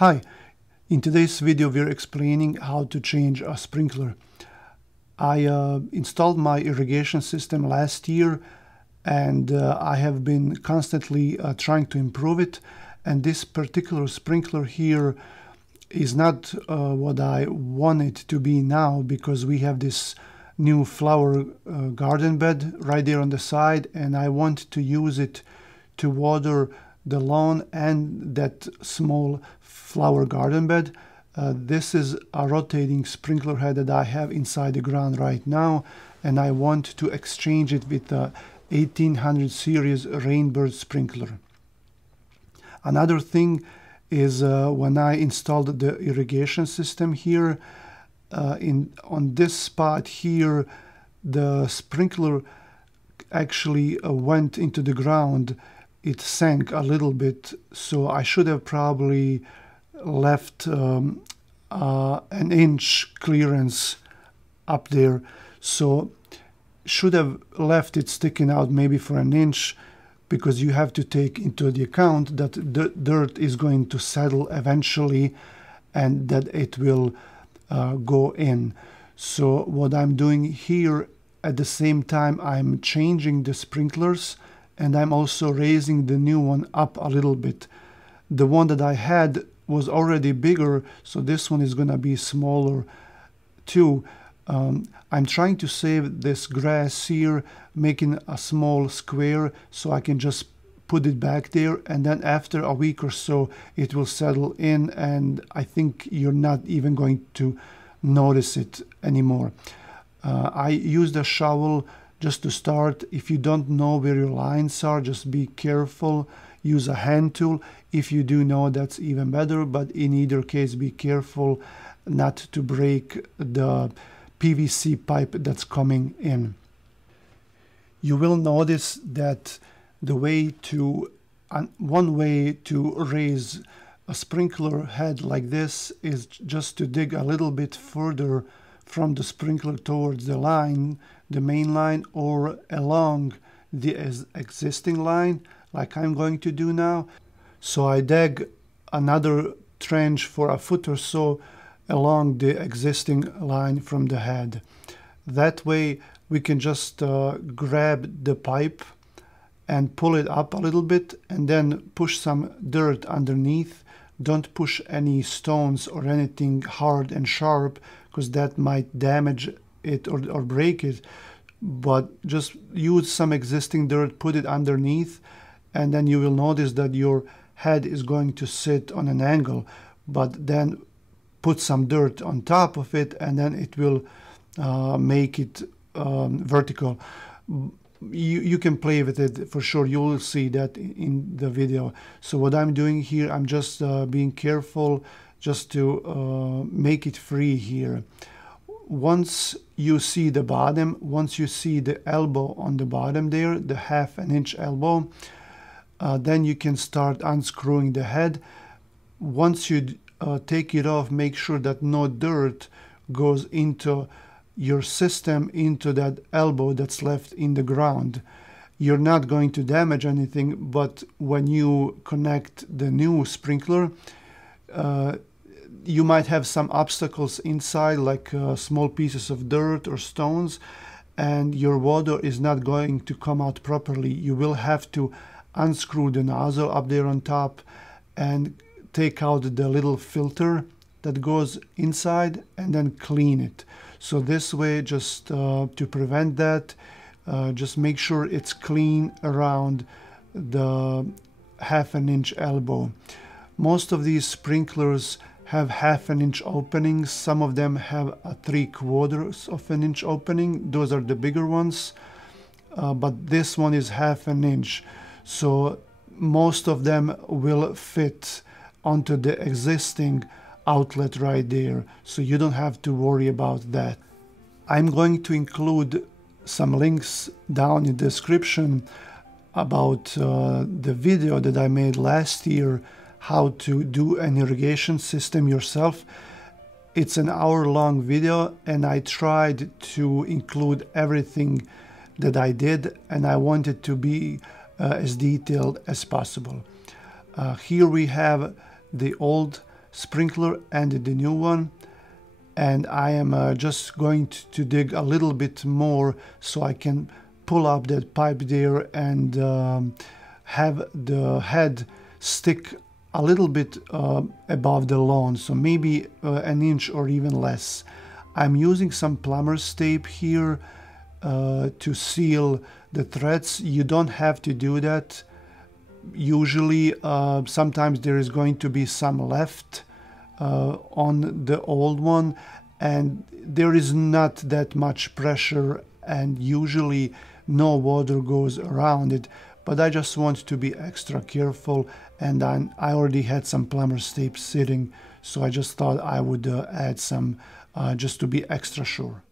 Hi, in today's video we're explaining how to change a sprinkler. I installed my irrigation system last year and I have been constantly trying to improve it, and this particular sprinkler here is not what I want it to be now, because we have this new flower garden bed right there on the side, and I want to use it to water the lawn and that small flower garden bed. This is a rotating sprinkler head that I have inside the ground right now, and I want to exchange it with a 1800 series Rainbird sprinkler. Another thing is when I installed the irrigation system here, on this spot here, the sprinkler actually went into the ground. It sank a little bit, so I should have probably left an inch clearance up there. So should have left it sticking out maybe for an inch, because you have to take into the account that the dirt is going to settle eventually and that it will go in. So what I'm doing here, at the same time I'm changing the sprinklers, and I'm also raising the new one up a little bit. The one that I had was already bigger, so this one is gonna be smaller too. I'm trying to save this grass here, making a small square so I can just put it back there, and then after a week or so it will settle in, and I think you're not even going to notice it anymore. I used a shovel just to start. If you don't know where your lines are, just be careful. Use a hand tool. If you do know, that's even better, but in either case be careful not to break the PVC pipe that's coming in. You will notice that one way to raise a sprinkler head like this is just to dig a little bit further from the sprinkler towards the line, the main line, or along the existing line, like I'm going to do now. So I dug another trench for a foot or so along the existing line from the head. That way we can just grab the pipe and pull it up a little bit, and then push some dirt underneath. Don't push any stones or anything hard and sharp, because that might damage it or break it. But just use some existing dirt, put it underneath, and then you will notice that your head is going to sit on an angle. But then put some dirt on top of it, and then it will make it vertical. You can play with it for sure. You will see that in the video. So what I'm doing here, I'm just being careful just to make it free here. Once you see the bottom, once you see the elbow on the bottom there, the ½ inch elbow, then you can start unscrewing the head. Once you take it off, make sure that no dirt goes into your system, into that elbow that's left in the ground. You're not going to damage anything, but when you connect the new sprinkler, you might have some obstacles inside, like small pieces of dirt or stones, and your water is not going to come out properly. You will have to unscrew the nozzle up there on top and take out the little filter that goes inside and then clean it. So this way, just to prevent that, just make sure it's clean around the ½ inch elbow. Most of these sprinklers have ½ inch openings. Some of them have a 3/4 inch opening. Those are the bigger ones, but this one is ½ inch. So most of them will fit onto the existing outlet right there, so you don't have to worry about that. I'm going to include some links down in the description about the video that I made last year, how to do an irrigation system yourself. It's an hour-long video, and I tried to include everything that I did, and I wanted to be as detailed as possible. Here we have the old sprinkler and the new one, and I am just going to dig a little bit more so I can pull up that pipe there and have the head stick a little bit above the lawn, so maybe an inch or even less. I'm using some plumber's tape here to seal the threads. You don't have to do that. Usually, sometimes there is going to be some left on the old one, and there is not that much pressure, and usually no water goes around it. But I just want to be extra careful, and I already had some plumber's tape sitting, so I just thought I would add some just to be extra sure.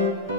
you.